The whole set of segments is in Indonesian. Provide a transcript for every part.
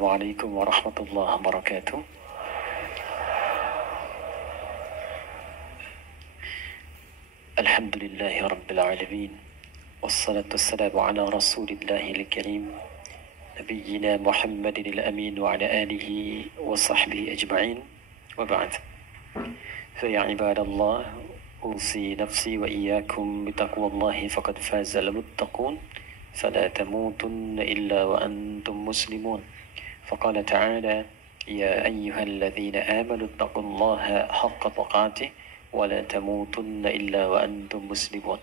Assalamualaikum warahmatullahi wabarakatuh. Alhamdulillahi rabbil alamin. Wassalatu wassalamu ala rasulillahil karim Nabiyyina Muhammadin al-amin wa ala alihi wa sahbihi ajma'in. Wa ba'd. Fa ya ibadallah, usi nafsi wa iyyakum bitaqwallahi faqad fazal muttaqun. فلا تموتن إلا وأنتم مسلمون فقال تعالى يا أيها الذين آمنوا اتقوا الله حق تقاته ولا تموتن إلا وأنتم مسلمون.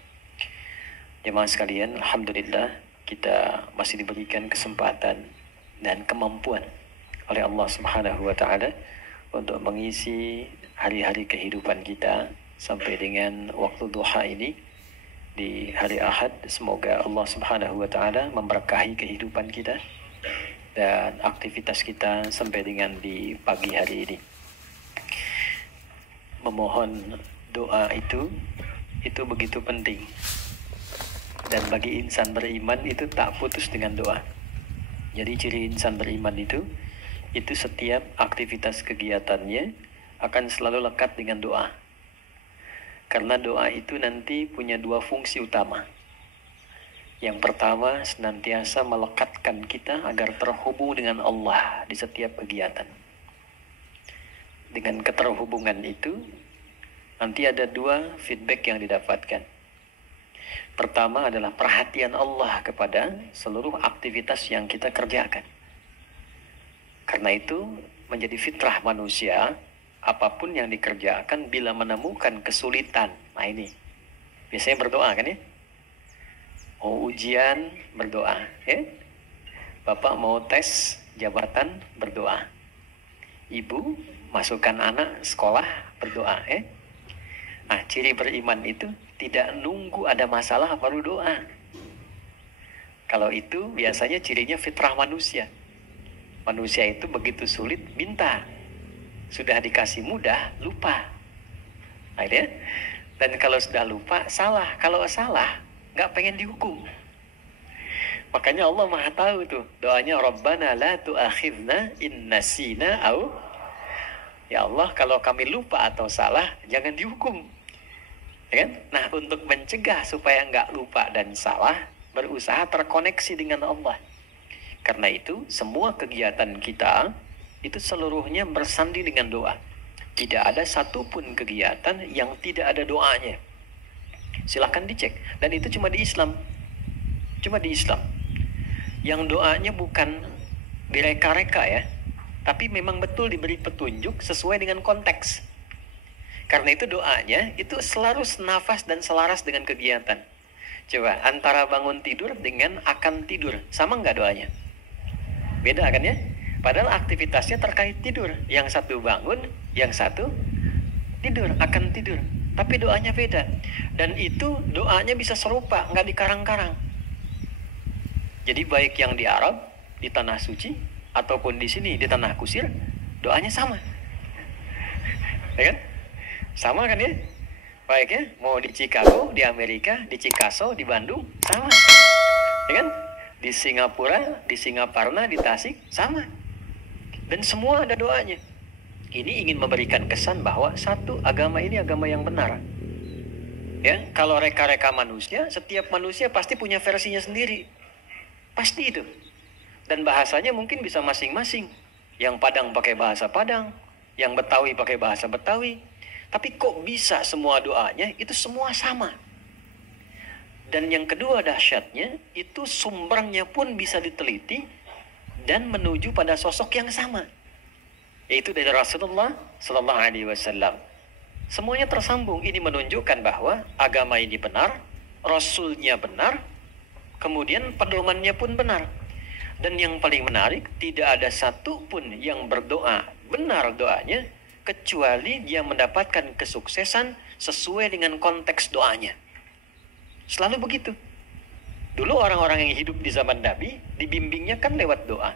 Jemaah sekalian, alhamdulillah kita masih diberikan kesempatan dan kemampuan oleh Allah Subhanahu wa taala untuk mengisi hari-hari kehidupan kita sampai dengan waktu duha ini di hari Ahad. Semoga Allah Subhanahu wa taala memberkahi kehidupan kita dan aktivitas kita sampai dengan di pagi hari ini. Memohon doa itu begitu penting. Dan bagi insan beriman itu tak putus dengan doa. Jadi ciri insan beriman itu setiap aktivitas kegiatannya akan selalu lekat dengan doa. Karena doa itu nanti punya dua fungsi utama. Yang pertama, senantiasa melekatkan kita agar terhubung dengan Allah di setiap kegiatan. Dengan keterhubungan itu, nanti ada dua feedback yang didapatkan. Pertama adalah perhatian Allah kepada seluruh aktivitas yang kita kerjakan. Karena itu, menjadi fitrah manusia, apapun yang dikerjakan bila menemukan kesulitan. Nah ini, biasanya berdoa kan ya? Mau ujian, berdoa ya? Bapak mau tes jabatan, berdoa. Ibu masukkan anak sekolah, berdoa ya? Nah, ciri beriman itu tidak nunggu ada masalah baru doa. Kalau itu biasanya cirinya fitrah manusia. Manusia itu begitu sulit minta. Sudah dikasih mudah, lupa. Nah, ya? Dan kalau sudah lupa, salah. Kalau salah, nggak pengen dihukum. Makanya Allah Maha tahu tuh. Doanya, Rabbana la tu'akhidna in nasina au. Ya Allah, kalau kami lupa atau salah, jangan dihukum. Ya kan? Nah, untuk mencegah supaya nggak lupa dan salah, berusaha terkoneksi dengan Allah. Karena itu, semua kegiatan kita itu seluruhnya bersandi dengan doa. Tidak ada satupun kegiatan yang tidak ada doanya. Silahkan dicek. Dan itu cuma di Islam. Cuma di Islam. Yang doanya bukan direka-reka ya. Tapi memang betul diberi petunjuk sesuai dengan konteks. Karena itu doanya itu selalu senafas dan selaras dengan kegiatan. Coba antara bangun tidur dengan akan tidur. Sama nggak doanya? Beda kan ya? Padahal aktivitasnya terkait tidur. Yang satu bangun, yang satu tidur, akan tidur. Tapi doanya beda. Dan itu doanya bisa serupa, nggak dikarang-karang. Jadi baik yang di Arab, di tanah suci, ataupun di sini, di tanah kusir, doanya sama. Ya kan? Sama kan ya? Baik ya, mau di Chicago, di Amerika, di Chicago, di Bandung, sama. Ya kan? Di Singapura, di Singaparna, di Tasik, sama. Dan semua ada doanya. Ini ingin memberikan kesan bahwa satu, agama ini agama yang benar. Ya, kalau reka-reka manusia, setiap manusia pasti punya versinya sendiri. Pasti itu. Dan bahasanya mungkin bisa masing-masing. Yang Padang pakai bahasa Padang, yang Betawi pakai bahasa Betawi. Tapi kok bisa semua doanya itu semua sama. Dan yang kedua dahsyatnya, itu sumbernya pun bisa diteliti dan menuju pada sosok yang sama, yaitu dari Rasulullah Sallallahu Alaihi Wasallam. Semuanya tersambung. Ini menunjukkan bahwa agama ini benar, Rasulnya benar, kemudian pedomannya pun benar. Dan yang paling menarik, tidak ada satupun yang berdoa benar doanya kecuali dia mendapatkan kesuksesan sesuai dengan konteks doanya. Selalu begitu. Dulu orang-orang yang hidup di zaman Nabi dibimbingnya kan lewat doa.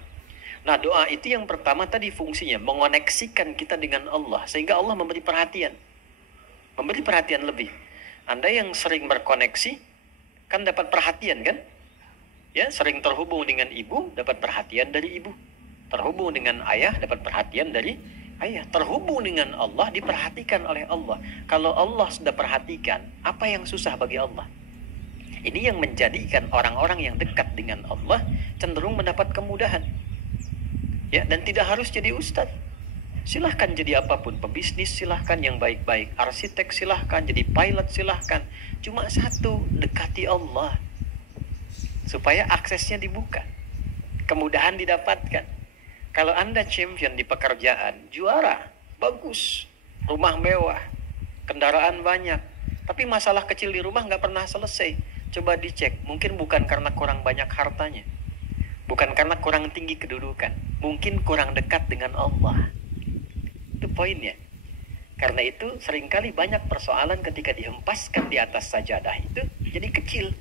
Nah, doa itu yang pertama tadi fungsinya mengoneksikan kita dengan Allah sehingga Allah memberi perhatian. Memberi perhatian lebih. Anda yang sering berkoneksi kan dapat perhatian kan? Ya, sering terhubung dengan ibu dapat perhatian dari ibu. Terhubung dengan ayah dapat perhatian dari ayah. Terhubung dengan Allah diperhatikan oleh Allah. Kalau Allah sudah perhatikan, apa yang susah bagi Allah? Ini yang menjadikan orang-orang yang dekat dengan Allah cenderung mendapat kemudahan. Ya, dan tidak harus jadi ustadz. Silahkan jadi apapun, pebisnis silahkan yang baik-baik, arsitek silahkan, jadi pilot silahkan. Cuma satu, dekati Allah. Supaya aksesnya dibuka. Kemudahan didapatkan. Kalau Anda champion di pekerjaan, juara, bagus, rumah mewah, kendaraan banyak, tapi masalah kecil di rumah nggak pernah selesai. Coba dicek, mungkin bukan karena kurang banyak hartanya, bukan karena kurang tinggi kedudukan, mungkin kurang dekat dengan Allah. Itu poinnya. Karena itu seringkali banyak persoalan ketika dihempaskan di atas sajadah itu jadi kecil.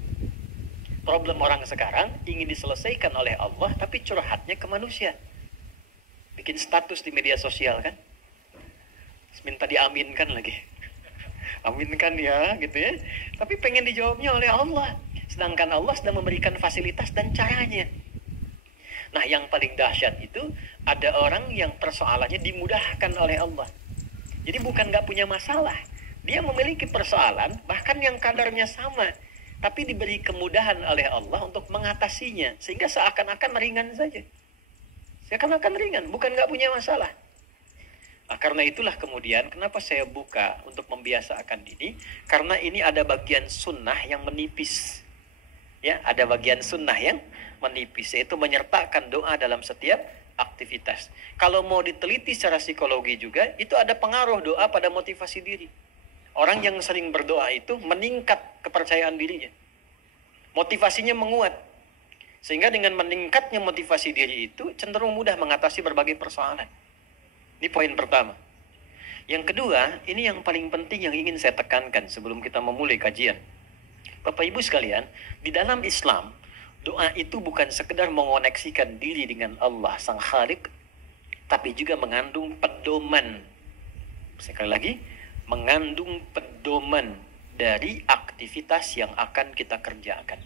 Problem orang sekarang ingin diselesaikan oleh Allah, tapi curhatnya ke manusia. Bikin status di media sosial kan, minta diaminkan lagi. Aminkan ya, gitu ya. Tapi pengen dijawabnya oleh Allah. Sedangkan Allah sudah memberikan fasilitas dan caranya. Nah, yang paling dahsyat itu ada orang yang persoalannya dimudahkan oleh Allah. Jadi bukan nggak punya masalah, dia memiliki persoalan bahkan yang kadarnya sama, tapi diberi kemudahan oleh Allah untuk mengatasinya, sehingga seakan-akan ringan saja. Seakan-akan ringan, bukan nggak punya masalah. Nah, karena itulah kemudian kenapa saya buka untuk membiasakan ini, karena ini ada bagian sunnah yang menipis. Ya, ada bagian sunnah yang menipis, yaitu menyertakan doa dalam setiap aktivitas. Kalau mau diteliti secara psikologi juga, itu ada pengaruh doa pada motivasi diri. Orang yang sering berdoa itu meningkat kepercayaan dirinya. Motivasinya menguat. Sehingga dengan meningkatnya motivasi diri itu cenderung mudah mengatasi berbagai persoalan. Ini poin pertama. Yang kedua, ini yang paling penting yang ingin saya tekankan sebelum kita memulai kajian. Bapak Ibu sekalian, di dalam Islam, doa itu bukan sekedar mengoneksikan diri dengan Allah Sang Khalik, tapi juga mengandung pedoman. Sekali lagi, mengandung pedoman dari aktivitas yang akan kita kerjakan.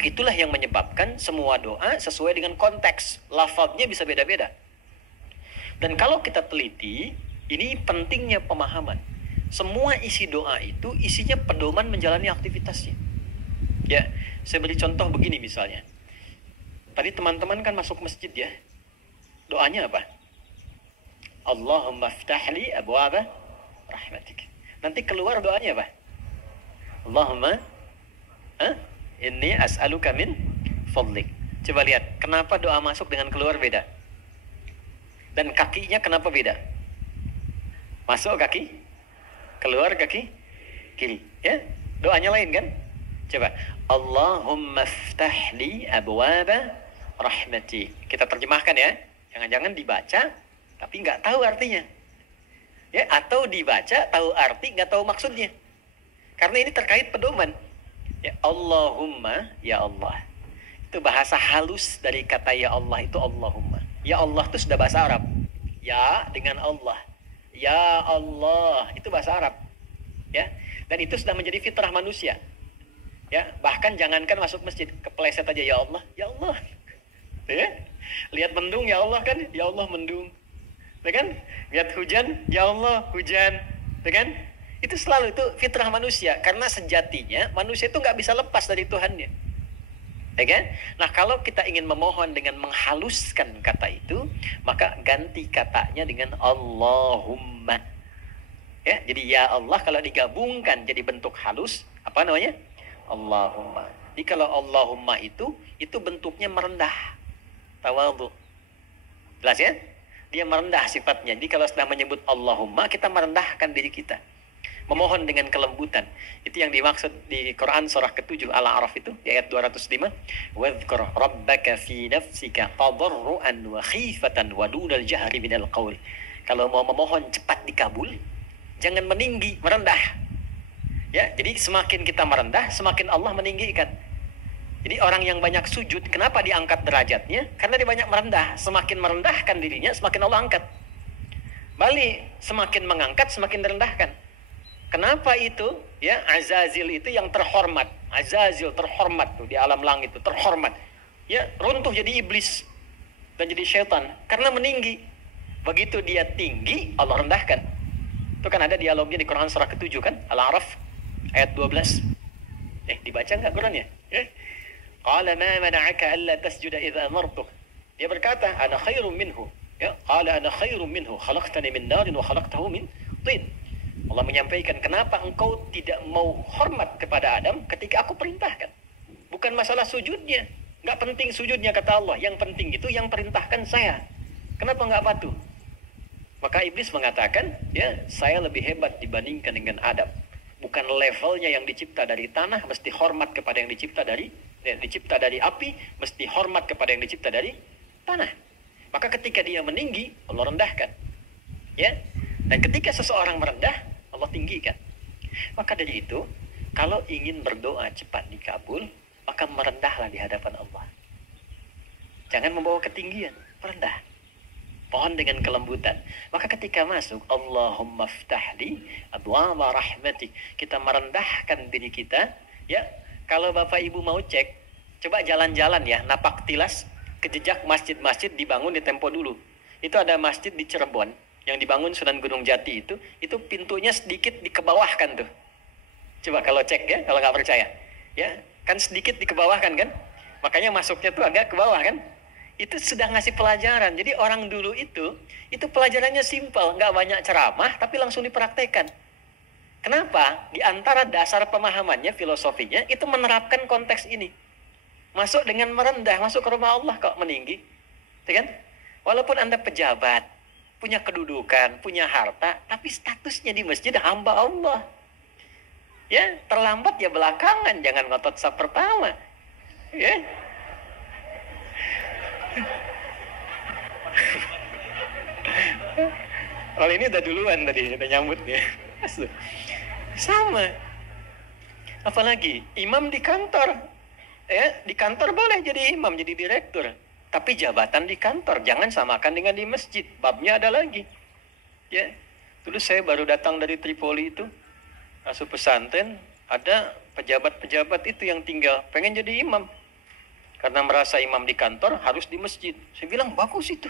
Itulah yang menyebabkan semua doa sesuai dengan konteks. Lafadznya bisa beda-beda. Dan kalau kita teliti, ini pentingnya pemahaman. Semua isi doa itu isinya pedoman menjalani aktivitasnya. Ya, saya beri contoh begini misalnya. Tadi teman-teman kan masuk masjid ya. Doanya apa? Allahumma ftahli abwaaba rahmatik. Nanti keluar doanya apa? Allahumma inni as'aluka min fadlik. Coba lihat, kenapa doa masuk dengan keluar beda? Dan kakinya kenapa beda? Masuk kaki, keluar kaki kiri. Ya, doanya lain kan? Coba, Allahumma ftahli abwaaba rahmati. Kita terjemahkan ya. Jangan-jangan dibaca tapi nggak tahu artinya. Ya, atau dibaca tahu arti nggak tahu maksudnya. Karena ini terkait pedoman. Ya, Allahumma, ya Allah. Itu bahasa halus dari kata ya Allah itu Allahumma. Ya Allah itu sudah bahasa Arab. Ya dengan Allah. Ya Allah itu bahasa Arab. Ya. Dan itu sudah menjadi fitrah manusia. Ya, bahkan jangankan masuk masjid, kepleset aja ya Allah, ya Allah. Ya. Lihat mendung ya Allah kan, ya Allah mendung. Ya kan? Lihat hujan, ya Allah hujan. Ya kan? Itu selalu itu fitrah manusia, karena sejatinya manusia itu nggak bisa lepas dari Tuhannya. Ya kan? Nah, kalau kita ingin memohon dengan menghaluskan kata itu, maka ganti katanya dengan Allahumma. Ya, jadi ya Allah kalau digabungkan jadi bentuk halus, apa namanya? Allahumma. Jadi kalau Allahumma itu bentuknya merendah. Tawadhu. Jelas ya? Dia merendah sifatnya. Jadi kalau sudah menyebut Allahumma, kita merendahkan diri kita. Memohon dengan kelembutan. Itu yang dimaksud di Quran surah ke-7 Al-A'raf itu, di ayat 205. Wadhkur rabbaka fi nafsika tadarruan wa khifatan wa dunal jahri minal qaul. Kalau mau memohon cepat dikabul, jangan meninggi, merendah. Ya, jadi semakin kita merendah, semakin Allah meninggikan. Jadi orang yang banyak sujud, kenapa diangkat derajatnya? Karena dia banyak merendah. Semakin merendahkan dirinya, semakin Allah angkat. Balik, semakin mengangkat, semakin direndahkan. Kenapa itu? Ya, Azazil itu yang terhormat. Azazil terhormat tuh di alam langit itu terhormat. Ya, runtuh jadi iblis. dan jadi syaitan karena meninggi. Begitu dia tinggi, Allah rendahkan. Itu kan ada dialognya di Quran surah ke-7 kan, Al-A'raf ayat 12. Dibaca nggak Qurannya? Qala ma mana'aka alla tasjuda idza amartuk. Dia berkata, ana khairum minhu. Ya, qala ana khairum minhu, khalaqtani min narin wa khalaqtahu min tin. Allah menyampaikan, kenapa engkau tidak mau hormat kepada Adam ketika aku perintahkan? Bukan masalah sujudnya. Nggak penting sujudnya, kata Allah. Yang penting itu yang perintahkan saya. Kenapa nggak patuh? Maka iblis mengatakan, ya, saya lebih hebat dibandingkan dengan Adam. Bukan levelnya yang dicipta dari tanah, mesti hormat kepada yang dicipta dari api, mesti hormat kepada yang dicipta dari tanah. Maka ketika dia meninggi, Allah rendahkan. Ya. Dan ketika seseorang merendah, Allah tinggikan. Maka dari itu, kalau ingin berdoa cepat dikabul, maka merendahlah di hadapan Allah. Jangan membawa ketinggian, merendah. Pohon dengan kelembutan. Maka ketika masuk, Allahumma ftahli abwaaba rahmatik. Kita merendahkan diri kita. Ya, kalau Bapak Ibu mau cek, coba jalan-jalan ya, napak tilas ke jejak masjid-masjid dibangun di tempo dulu. Itu ada masjid di Cirebon yang dibangun Sunan Gunung Jati itu pintunya sedikit dikebawahkan tuh. Coba kalau cek ya, kalau nggak percaya. Ya, kan sedikit dikebawahkan kan? Makanya masuknya tuh agak ke bawah kan? Itu sudah ngasih pelajaran. Jadi orang dulu itu pelajarannya simpel, nggak banyak ceramah, tapi langsung dipraktekkan. Kenapa? Di antara dasar pemahamannya, filosofinya, itu menerapkan konteks ini. Masuk dengan merendah, masuk ke rumah Allah kok meninggi. Ya kan? Walaupun Anda pejabat, punya kedudukan, punya harta, tapi statusnya di masjid hamba Allah. Ya, terlambat ya belakangan, jangan ngotot saf pertama. Ya. Kalau ini udah duluan tadi, udah nyambut ya. Sama. Apalagi imam di kantor. Ya, di kantor boleh jadi imam, jadi direktur. Tapi jabatan di kantor jangan samakan dengan di masjid. Babnya ada lagi. Ya. Dulu saya baru datang dari Tripoli itu, masuk pesantren, ada pejabat-pejabat itu yang tinggal pengen jadi imam. Karena merasa imam di kantor harus di masjid. Saya bilang bagus itu.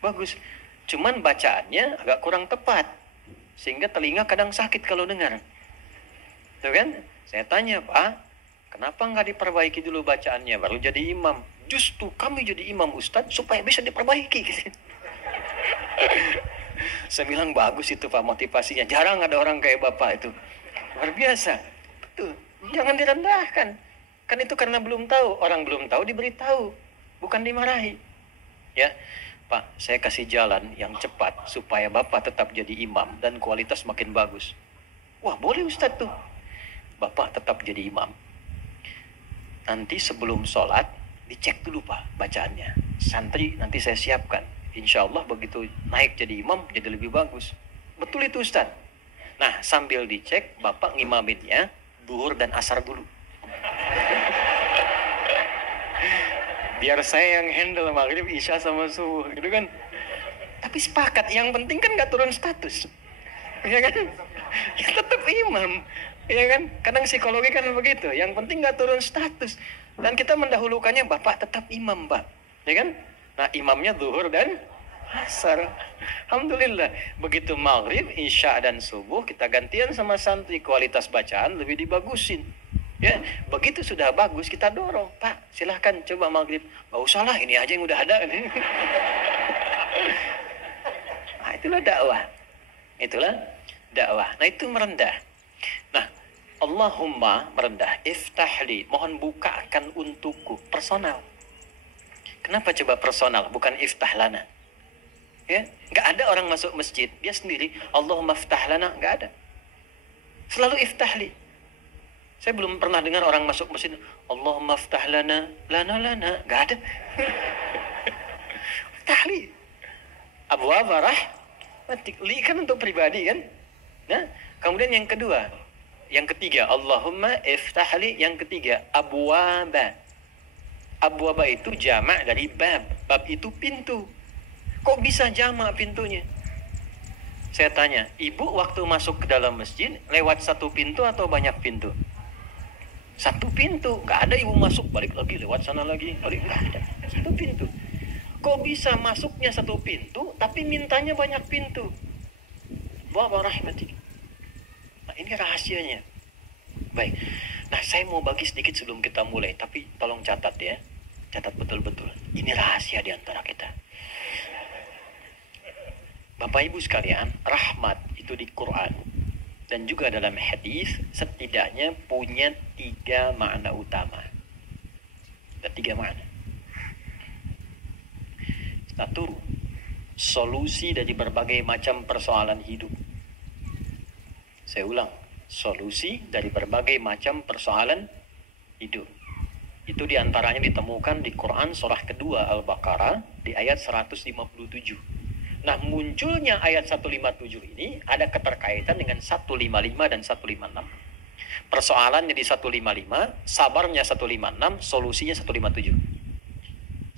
Bagus. Cuman bacaannya agak kurang tepat. Sehingga telinga kadang sakit kalau dengar. Tuh kan? Saya tanya, Pak, kenapa nggak diperbaiki dulu bacaannya baru jadi imam? Justru kami jadi imam Ustadz supaya bisa diperbaiki. Saya bilang bagus itu Pak motivasinya. Jarang ada orang kayak Bapak itu. Luar biasa. Betul. Jangan direndahkan. Kan itu karena belum tahu. Orang belum tahu diberitahu, bukan dimarahi. Ya, Pak, saya kasih jalan yang cepat supaya Bapak tetap jadi imam dan kualitas makin bagus. Wah, boleh Ustadz tuh. Bapak tetap jadi imam. Nanti sebelum sholat, dicek dulu Pak bacaannya. Santri nanti saya siapkan. Insya Allah begitu naik jadi imam, jadi lebih bagus. Betul itu Ustadz. Nah, sambil dicek, Bapak ngimaminnya zuhur dan asar dulu. Biar saya yang handle maghrib, isya sama subuh gitu kan. Tapi sepakat, yang penting kan gak turun status. Ya kan? Ya tetap imam. Ya kan? Kadang psikologi kan begitu. Yang penting gak turun status. Dan kita mendahulukannya, Bapak tetap imam Pak. Ya kan? Nah, imamnya zuhur dan asar. Alhamdulillah. Begitu maghrib, isya dan subuh, kita gantian sama santri. Kualitas bacaan lebih dibagusin. Ya, begitu sudah bagus kita dorong, Pak, silahkan coba maghrib. Gak usah lah, ini aja yang udah ada. Nah, itulah dakwah. Itulah dakwah. Nah, itu merendah. Nah, Allahumma merendah. Iftahli, mohon bukakan untukku. Personal. Kenapa coba personal, bukan iftahlana? Ya, gak ada orang masuk masjid, dia sendiri, Allahumma iftahlana, gak ada. Selalu iftahli. Saya belum pernah dengar orang masuk masjid, Allahumma ftah lana, lana, gak ada. Tahli. Abwaab rahmatik. Li kan untuk pribadi kan. Nah, kemudian yang kedua, yang ketiga, Allahumma iftahli, yang ketiga, abwaba. Abwaba itu jamak dari bab. Bab itu pintu. Kok bisa jamak pintunya? Saya tanya, ibu waktu masuk ke dalam masjid, lewat satu pintu atau banyak pintu? Satu pintu, nggak ada ibu masuk balik lagi lewat sana lagi, balik nggak ada, satu pintu. Kok bisa masuknya satu pintu, tapi mintanya banyak pintu? Wa rahmatik. Nah, ini rahasianya. Baik. Nah, saya mau bagi sedikit sebelum kita mulai, tapi tolong catat ya. Catat betul-betul. Ini rahasia di antara kita. Bapak Ibu sekalian, rahmat itu di Quran dan juga dalam hadis setidaknya punya 3 makna utama. Ada 3 makna. Satu, solusi dari berbagai macam persoalan hidup. Saya ulang, solusi dari berbagai macam persoalan hidup. Itu diantaranya ditemukan di Quran surah kedua Al-Baqarah di ayat 157. Nah, munculnya ayat 157 ini ada keterkaitan dengan 155 dan 156. Persoalannya di 155, sabarnya 156, solusinya 157.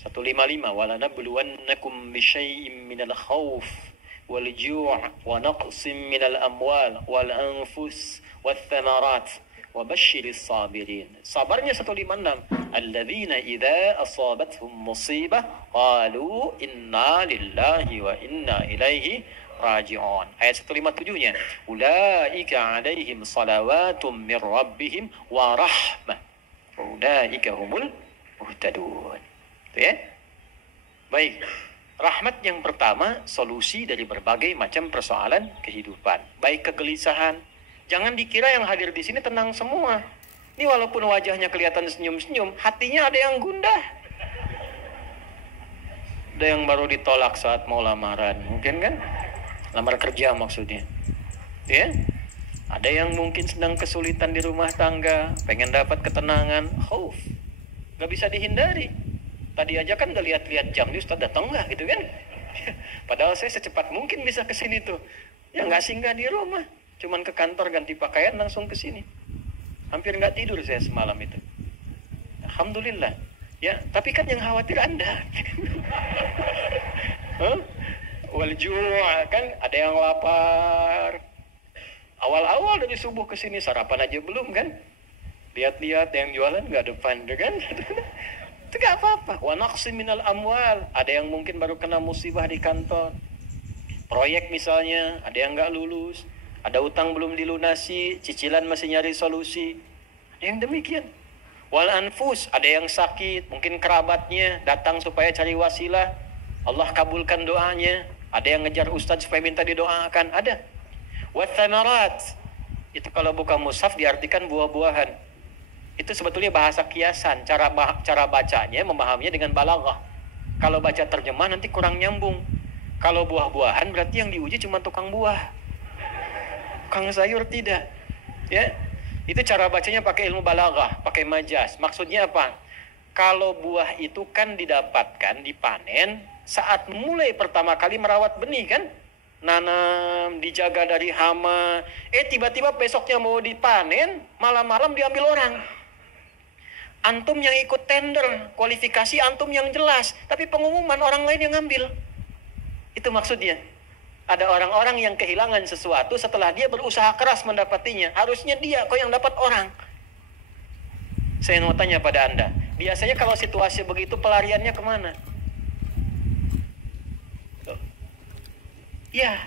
155, walanabluwannakum bisyai'im minal khauf wal ju' wa naqsim minal amwal wal anfus wath thamarat wa basyiris sabirin. Sabarnya 156, alladzina idza asabathum musibah qalu inna lillahi wa inna ilaihi raji'un. Ayat 157-nya, ulaika 'alaihim salawatum mir rabbihim wa rahmah ulaika humul muhtadun. Itu ya. Baik. Rahmat yang pertama, solusi dari berbagai macam persoalan kehidupan. Baik kegelisahan. Jangan dikira yang hadir di sini tenang semua. Ini walaupun wajahnya kelihatan senyum-senyum, hatinya ada yang gundah. Ada yang baru ditolak saat mau lamaran, mungkin kan? Lamar kerja maksudnya. Ya? Ada yang mungkin sedang kesulitan di rumah tangga, pengen dapat ketenangan, khauf. Gak bisa dihindari. Tadi aja kan udah lihat-lihat jam, Ustaz datang nggak gitu kan? Padahal saya secepat mungkin bisa ke sini tuh. Ya nggak singgah di rumah, cuman ke kantor ganti pakaian langsung ke sini. Hampir nggak tidur saya semalam itu. Alhamdulillah. Ya, tapi kan yang khawatir Anda. Wal ju' kan ada yang lapar. Awal-awal dari subuh ke sini sarapan aja belum kan? Lihat-lihat yang jualan nggak depan kan? Itu gak apa-apa. Wa naqsim minal amwal. Ada yang mungkin baru kena musibah di kantor. Proyek misalnya, ada yang gak lulus. Ada utang belum dilunasi, cicilan masih nyari solusi. Ada yang demikian. Wal anfus, ada yang sakit, mungkin kerabatnya datang supaya cari wasilah. Allah kabulkan doanya. Ada yang ngejar ustaz supaya minta didoakan. Ada. Wat thamarat. Itu kalau buka mushaf diartikan buah-buahan. Itu sebetulnya bahasa kiasan, cara bacanya, memahaminya dengan balaghah. Kalau baca terjemah nanti kurang nyambung. Kalau buah-buahan berarti yang diuji cuma tukang buah. Tukang sayur tidak. Ya. Itu cara bacanya pakai ilmu balaghah, pakai majaz. Maksudnya apa? Kalau buah itu kan didapatkan, dipanen saat mulai pertama kali merawat benih kan? Nanam, dijaga dari hama. Tiba-tiba besoknya mau dipanen, malam-malam diambil orang. Antum yang ikut tender, kualifikasi antum yang jelas, tapi pengumuman orang lain yang ngambil. Itu maksudnya. Ada orang-orang yang kehilangan sesuatu setelah dia berusaha keras mendapatinya. Harusnya dia kok yang dapat orang. Saya mau tanya pada Anda, biasanya kalau situasi begitu pelariannya kemana? Ya,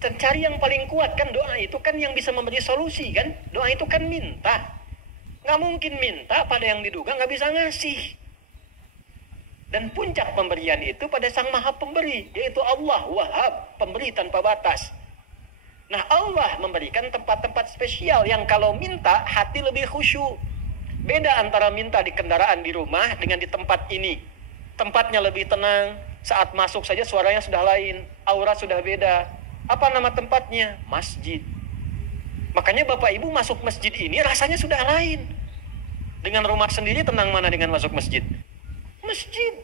cari yang paling kuat kan doa itu kan yang bisa memberi solusi kan? Doa itu kan minta. Nggak mungkin minta pada yang diduga nggak bisa ngasih. Dan puncak pemberian itu pada Sang Maha Pemberi, yaitu Allah, Wahhab, pemberi tanpa batas. Nah, Allah memberikan tempat-tempat spesial yang kalau minta hati lebih khusyuk. Beda antara minta di kendaraan di rumah dengan di tempat ini. Tempatnya lebih tenang, saat masuk saja suaranya sudah lain, aura sudah beda. Apa nama tempatnya? Masjid. Makanya Bapak Ibu masuk masjid ini rasanya sudah lain. Dengan rumah sendiri tenang mana dengan masuk masjid? Masjid.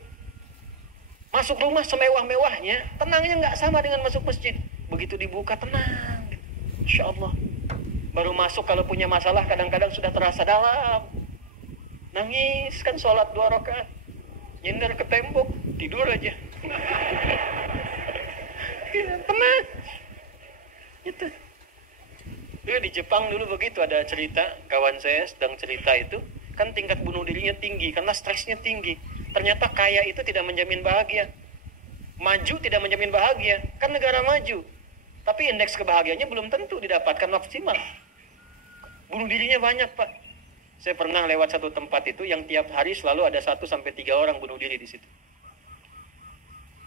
Masuk rumah semewah-mewahnya, tenangnya nggak sama dengan masuk masjid. Begitu dibuka tenang. Insya Allah. Baru masuk kalau punya masalah kadang-kadang sudah terasa dalam. Nangis kan sholat 2 rakaat. Nyender ke tembok, tidur aja. Tenang. Itu. Dulu di Jepang dulu begitu, ada cerita, kawan saya sedang cerita itu, kan tingkat bunuh dirinya tinggi, karena stresnya tinggi. Ternyata kaya itu tidak menjamin bahagia. Maju tidak menjamin bahagia. Kan negara maju. Tapi indeks kebahagiaannya belum tentu didapatkan maksimal. Bunuh dirinya banyak, Pak. Saya pernah lewat satu tempat itu yang tiap hari selalu ada 1 sampai 3 orang bunuh diri di situ.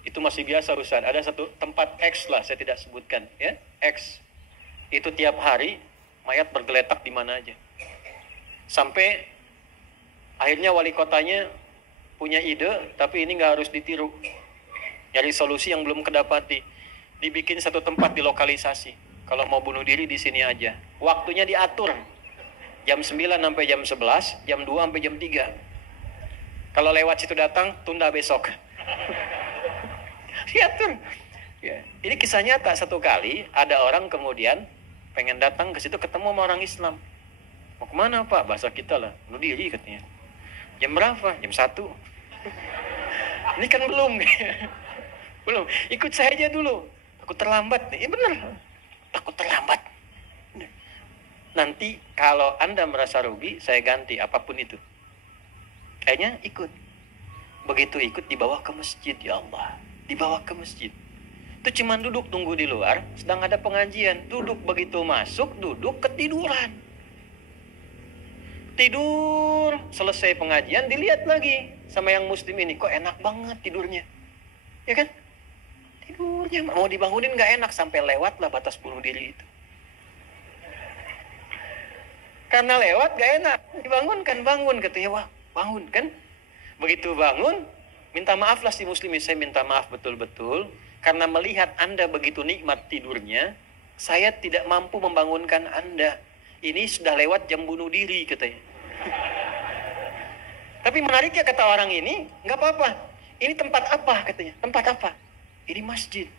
Itu masih biasa urusan. Ada satu tempat X lah, saya tidak sebutkan, ya. X. Itu tiap hari mayat bergeletak di mana aja. Sampai akhirnya wali kotanya punya ide, tapi ini nggak harus ditiru. Nyari solusi yang belum kedapati. Dibikin satu tempat di lokalisasi. Kalau mau bunuh diri di sini aja. Waktunya diatur. Jam 9 sampai jam 11, jam 2 sampai jam 3. Kalau lewat situ datang, tunda besok. Diatur. Ya. Ini kisah nyata. Satu kali ada orang kemudian pengen datang ke situ ketemu sama orang Islam. Mau kemana, Pak? Bahasa kita lah. Bunuh diri katanya. Jam berapa? Jam 1. Ini kan belum. Belum. Ikut saya aja dulu. Takut terlambat. Iya benar. Takut terlambat. Nanti kalau Anda merasa rugi, saya ganti apapun itu. Kayaknya ikut. Begitu ikut dibawa ke masjid, ya Allah. Dibawa ke masjid. Itu cuma duduk tunggu di luar, sedang ada pengajian. Duduk begitu masuk, duduk ketiduran. Tidur, selesai pengajian, dilihat lagi sama yang muslim ini. Kok enak banget tidurnya. Ya kan? Tidurnya mau dibangunin gak enak, sampai lewat lah batas bunuh diri itu. Karena lewat gak enak, dibangunkan, bangun katanya, wah bangun kan. Begitu bangun, minta maaf lah si muslim, saya minta maaf betul-betul. Karena melihat Anda begitu nikmat tidurnya, saya tidak mampu membangunkan Anda. Ini sudah lewat jam bunuh diri katanya. Tapi menariknya kata orang ini, gak apa-apa. Ini tempat apa katanya, tempat apa? Ini masjid.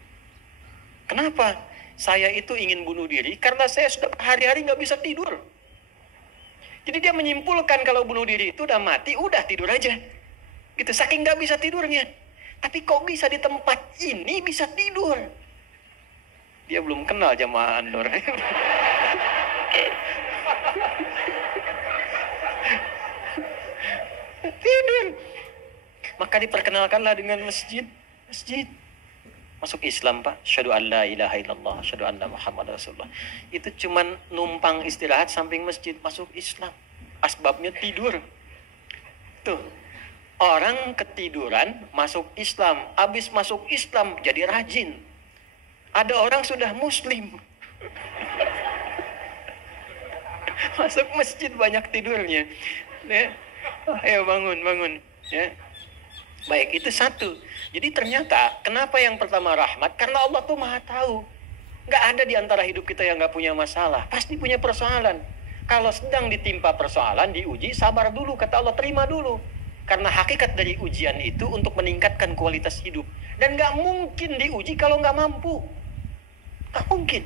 Kenapa? Saya itu ingin bunuh diri karena saya sudah hari-hari gak bisa tidur. Jadi dia menyimpulkan kalau bunuh diri itu udah mati, udah tidur aja. Gitu, saking gak bisa tidurnya. Tapi kok bisa di tempat ini bisa tidur? Dia belum kenal jamaah Andor. Tidur. Maka diperkenalkanlah dengan masjid. Masjid. Masuk Islam, Pak. Asyhadu an la ilaha illallah, asyhadu anna Muhammad Rasulullah. Itu cuman numpang istirahat samping masjid, masuk Islam. Asbabnya tidur. Tuh. Orang ketiduran masuk Islam. Habis masuk Islam jadi rajin. Ada orang sudah muslim. Masuk masjid banyak tidurnya. Ya. Ayo bangun. Ya. Baik, itu satu. Jadi ternyata, kenapa yang pertama rahmat? Karena Allah tuh maha tahu. Nggak ada di antara hidup kita yang nggak punya masalah. Pasti punya persoalan. Kalau sedang ditimpa persoalan, diuji, sabar dulu. Kata Allah, terima dulu. Karena hakikat dari ujian itu untuk meningkatkan kualitas hidup. Dan nggak mungkin diuji kalau nggak mampu. Nggak mungkin.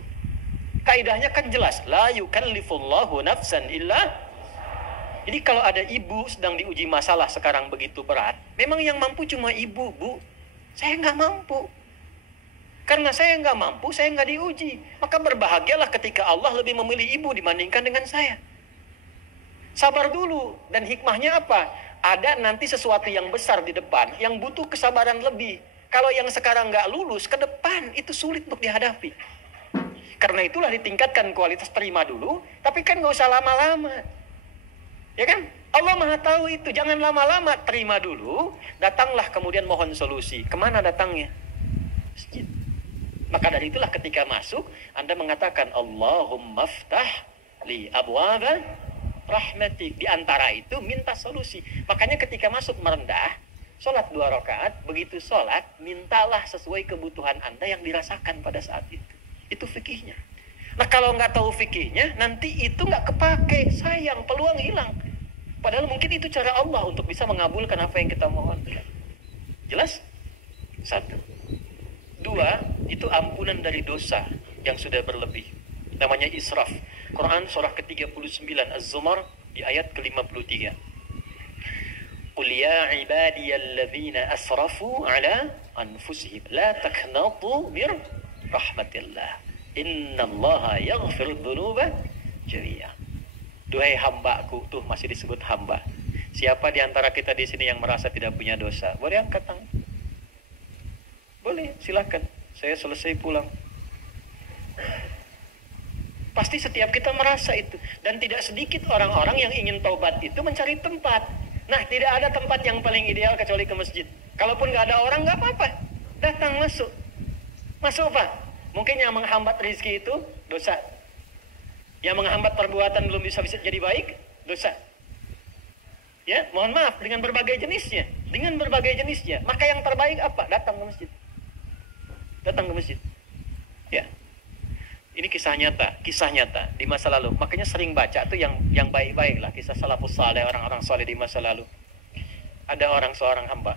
Kaidahnya kan jelas. La yukallifullahu nafsan illa. Jadi kalau ada ibu sedang diuji masalah sekarang begitu berat, memang yang mampu cuma ibu, Bu. Saya nggak mampu. Karena saya nggak mampu, saya nggak diuji. Maka berbahagialah ketika Allah lebih memilih ibu dibandingkan dengan saya. Sabar dulu. Dan hikmahnya apa? Ada nanti sesuatu yang besar di depan yang butuh kesabaran lebih. Kalau yang sekarang nggak lulus, ke depan itu sulit untuk dihadapi. Karena itulah ditingkatkan kualitas terima dulu, tapi kan nggak usah lama-lama. Ya kan? Allah maha tahu itu. Jangan lama-lama, terima dulu. Datanglah kemudian mohon solusi. Kemana datangnya? Masjid. Maka dari itulah ketika masuk, Anda mengatakan Allahumma ftah li abwaba rahmatik. Di antara itu minta solusi. Makanya ketika masuk merendah, sholat 2 rakaat, begitu sholat, mintalah sesuai kebutuhan Anda yang dirasakan pada saat itu. Itu fikihnya. Nah kalau nggak tahu fikihnya, nanti itu nggak kepake. Sayang, peluang hilang. Padahal mungkin itu cara Allah untuk bisa mengabulkan apa yang kita mohon. Jelas? 1. 2, itu ampunan dari dosa yang sudah berlebih. Namanya israf. Quran surah ke-39 Az-Zumar di ayat ke-53. Qul ya ibadiyalladzina asrafu ala anfusihim la taqnatu mir rahmatillah. Innallaha yaghfiru dzunuba jami'a. Duhai hambaku, tuh masih disebut hamba. Siapa di antara kita di sini yang merasa tidak punya dosa? Boleh angkat tangan. Boleh, silakan. Saya selesai pulang. Pasti setiap kita merasa itu. Dan tidak sedikit orang-orang yang ingin taubat itu mencari tempat. Nah, tidak ada tempat yang paling ideal kecuali ke masjid. Kalaupun nggak ada orang, nggak apa-apa. Datang, masuk. Masuk apa? Mungkin yang menghambat rezeki itu dosa. Yang menghambat perbuatan belum bisa jadi baik, dosa. Ya, mohon maaf, dengan berbagai jenisnya. Dengan berbagai jenisnya. Maka yang terbaik apa? Datang ke masjid. Datang ke masjid. Ya. Ini kisah nyata di masa lalu. Makanya sering baca tuh yang baik-baik lah, kisah salafus saleh, orang-orang saleh di masa lalu. Ada seorang hamba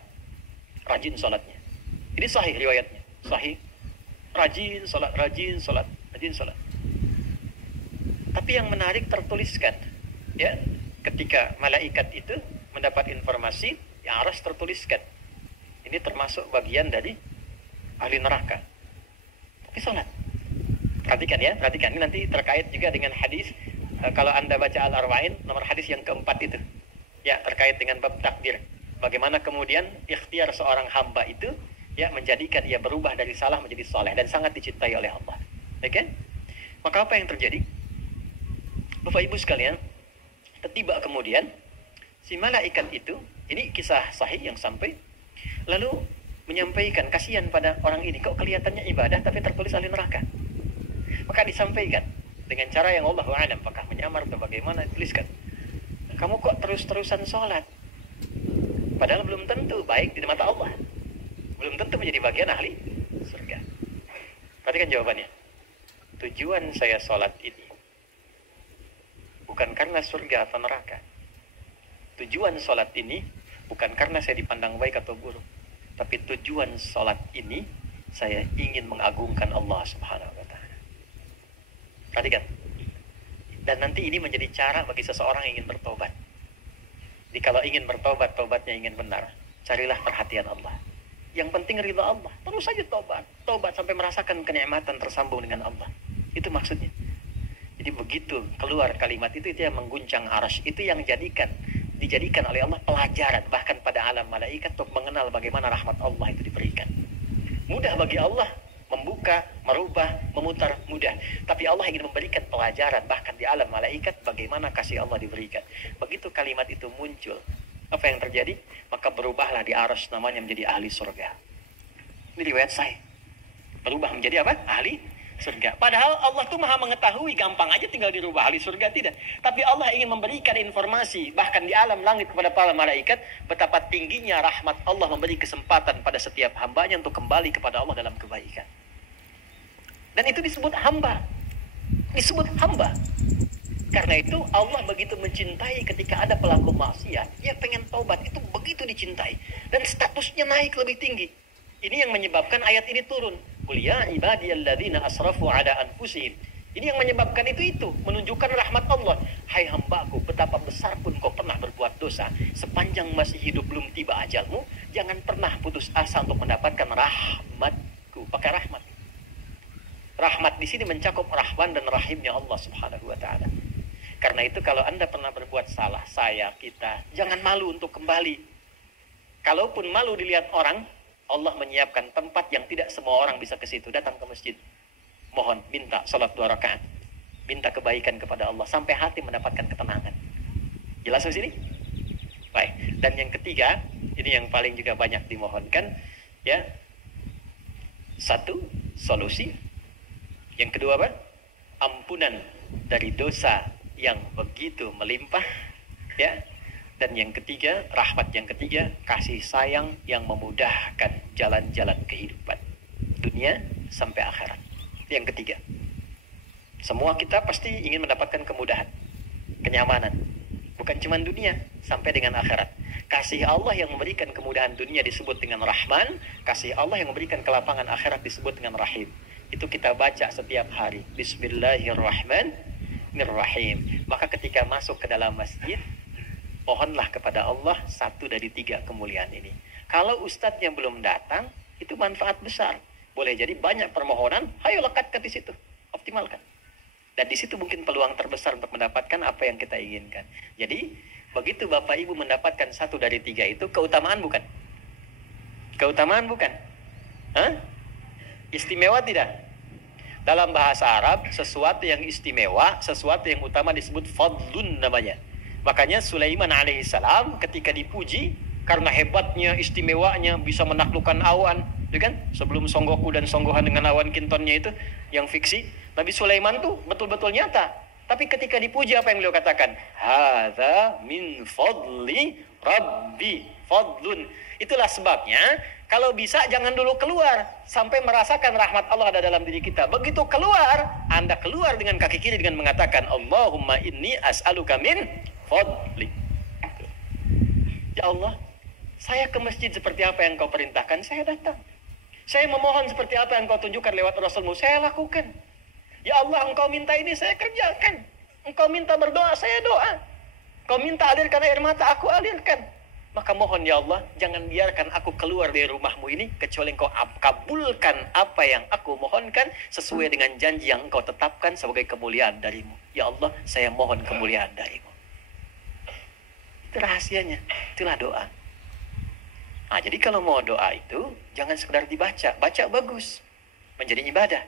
rajin salatnya. Ini sahih riwayatnya, sahih. Rajin salat. Tapi yang menarik tertuliskan, ya, ketika malaikat itu mendapat informasi, yang harus tertuliskan. Ini termasuk bagian dari ahli neraka. Tapi salat. Perhatikan ya, perhatikan. Ini nanti terkait juga dengan hadis. Kalau Anda baca Al-Arba'in, nomor hadis yang keempat itu. Ya, terkait dengan bab takdir. Bagaimana kemudian ikhtiar seorang hamba itu, ya, menjadikan ia berubah dari salah menjadi soleh. Dan sangat dicintai oleh Allah. Oke? Maka apa yang terjadi? Bapak Ibu sekalian, tiba kemudian, si malaikat itu, ini kisah sahih yang sampai, lalu menyampaikan, kasihan pada orang ini. Kok kelihatannya ibadah, tapi tertulis ahli neraka. Maka disampaikan dengan cara yang Allah a'lam, apakah menyamar atau bagaimana, tuliskan. Kamu kok terus-terusan sholat? Padahal belum tentu baik di mata Allah. Belum tentu menjadi bagian ahli surga. Perhatikan jawabannya. Tujuan saya sholat ini bukan karena surga atau neraka. Tujuan sholat ini bukan karena saya dipandang baik atau buruk. Tapi tujuan sholat ini, saya ingin mengagungkan Allah subhanahu wa ta'ala. Perhatikan. Dan nanti ini menjadi cara bagi seseorang yang ingin bertobat. Jadi kalau ingin bertobat, tobatnya ingin benar, carilah perhatian Allah. Yang penting ridha Allah. Terus saja tobat. Tobat sampai merasakan kenikmatan tersambung dengan Allah. Itu maksudnya. Jadi begitu keluar kalimat itu yang mengguncang arsy. Itu yang dijadikan oleh Allah pelajaran. Bahkan pada alam malaikat untuk mengenal bagaimana rahmat Allah itu diberikan. Mudah bagi Allah membuka, merubah, memutar, mudah. Tapi Allah ingin memberikan pelajaran bahkan di alam malaikat bagaimana kasih Allah diberikan. Begitu kalimat itu muncul, apa yang terjadi? Maka berubahlah di arsy namanya menjadi ahli surga. Ini riwayat sahih. Berubah menjadi apa? Ahli surga. Padahal Allah tuh maha mengetahui, gampang aja tinggal dirubah ahli surga, tidak. Tapi Allah ingin memberikan informasi bahkan di alam langit kepada para malaikat betapa tingginya rahmat Allah, memberi kesempatan pada setiap hambanya untuk kembali kepada Allah dalam kebaikan. Dan itu disebut hamba. Disebut hamba. Karena itu Allah begitu mencintai ketika ada pelaku maksiat, dia pengen taubat, itu begitu dicintai. Dan statusnya naik lebih tinggi. Ini yang menyebabkan ayat ini turun. Qul ya ibadiyalladzina asrafu ala anfusihim. Ini yang menyebabkan itu menunjukkan rahmat Allah. Hai hambaku, betapa besar pun kau pernah berbuat dosa, sepanjang masih hidup belum tiba ajalmu, jangan pernah putus asa untuk mendapatkan rahmatku. Pakai rahmat. Rahmat di sini mencakup Rahman dan Rahimnya Allah Subhanahu wa taala. Karena itu kalau Anda pernah berbuat salah, kita jangan malu untuk kembali. Kalaupun malu dilihat orang, Allah menyiapkan tempat yang tidak semua orang bisa ke situ. Datang ke masjid. Mohon, minta salat 2 rakaat. Minta kebaikan kepada Allah sampai hati mendapatkan ketenangan. Jelas di sini? Baik. Dan yang ketiga, ini yang paling juga banyak dimohonkan, ya. 1, solusi. Yang kedua apa? Ampunan dari dosa yang begitu melimpah, ya. Dan yang ketiga, rahmat yang ketiga, kasih sayang yang memudahkan jalan-jalan kehidupan dunia sampai akhirat. Yang ketiga, semua kita pasti ingin mendapatkan kemudahan, kenyamanan, bukan cuma dunia, sampai dengan akhirat. Kasih Allah yang memberikan kemudahan dunia disebut dengan Rahman, kasih Allah yang memberikan kelapangan akhirat disebut dengan Rahim. Itu kita baca setiap hari. Bismillahirrahmanirrahim. Maka ketika masuk ke dalam masjid, mohonlah kepada Allah 1 dari 3 kemuliaan ini. Kalau ustadznya belum datang, itu manfaat besar. Boleh jadi banyak permohonan, ayo lekatkan di situ, optimalkan. Dan di situ mungkin peluang terbesar untuk mendapatkan apa yang kita inginkan. Jadi Begitu Bapak Ibu mendapatkan 1 dari 3 itu, keutamaan bukan? Keutamaan bukan? Hah? Istimewa tidak? Dalam bahasa Arab, sesuatu yang istimewa, sesuatu yang utama disebut fadlun namanya. Makanya Sulaiman alaihissalam ketika dipuji karena hebatnya, istimewanya, bisa menaklukkan awan, ya kan? Sebelum Songgoku dan Songgohan dengan awan kintonnya itu yang fiksi, Nabi Sulaiman tuh betul-betul nyata. Tapi ketika dipuji apa yang beliau katakan? Hadza min fadli rabbi, fadlun. Itulah sebabnya kalau bisa jangan dulu keluar sampai merasakan rahmat Allah ada dalam diri kita. Begitu keluar, Anda keluar dengan kaki kiri dengan mengatakan Allahumma inni as'aluka min fadli. Ya Allah, saya ke masjid seperti apa yang kau perintahkan, saya datang. Saya memohon seperti apa yang kau tunjukkan lewat Rasulmu, saya lakukan. Ya Allah, engkau minta ini, saya kerjakan. Engkau minta berdoa, saya doa. Kau minta alirkan air mata, aku alirkan. Maka mohon ya Allah, jangan biarkan aku keluar dari rumahmu ini, kecuali engkau kabulkan apa yang aku mohonkan, sesuai dengan janji yang engkau tetapkan sebagai kemuliaan darimu. Ya Allah, saya mohon kemuliaan darimu. Itu rahasianya, itulah doa. Nah, jadi kalau mau doa itu, jangan sekedar dibaca. Baca bagus, menjadi ibadah.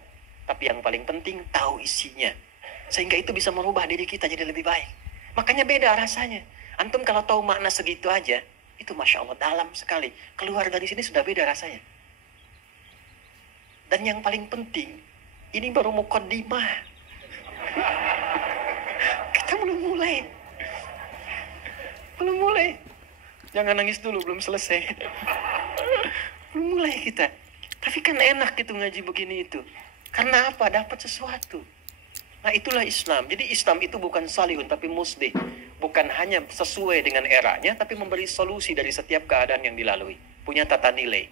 Tapi yang paling penting, tahu isinya. Sehingga itu bisa merubah diri kita jadi lebih baik. Makanya beda rasanya. Antum kalau tahu makna segitu aja, itu Masya Allah dalam sekali. Keluar dari sini sudah beda rasanya. Dan yang paling penting, ini baru muqaddimah. Kita belum mulai. Belum mulai. Jangan nangis dulu, belum selesai. Belum mulai kita. Tapi kan enak gitu ngaji begini itu. Karena apa? Dapat sesuatu. Nah itulah Islam. Jadi Islam itu bukan salihun tapi muslih. Bukan hanya sesuai dengan eranya, tapi memberi solusi dari setiap keadaan yang dilalui. Punya tata nilai.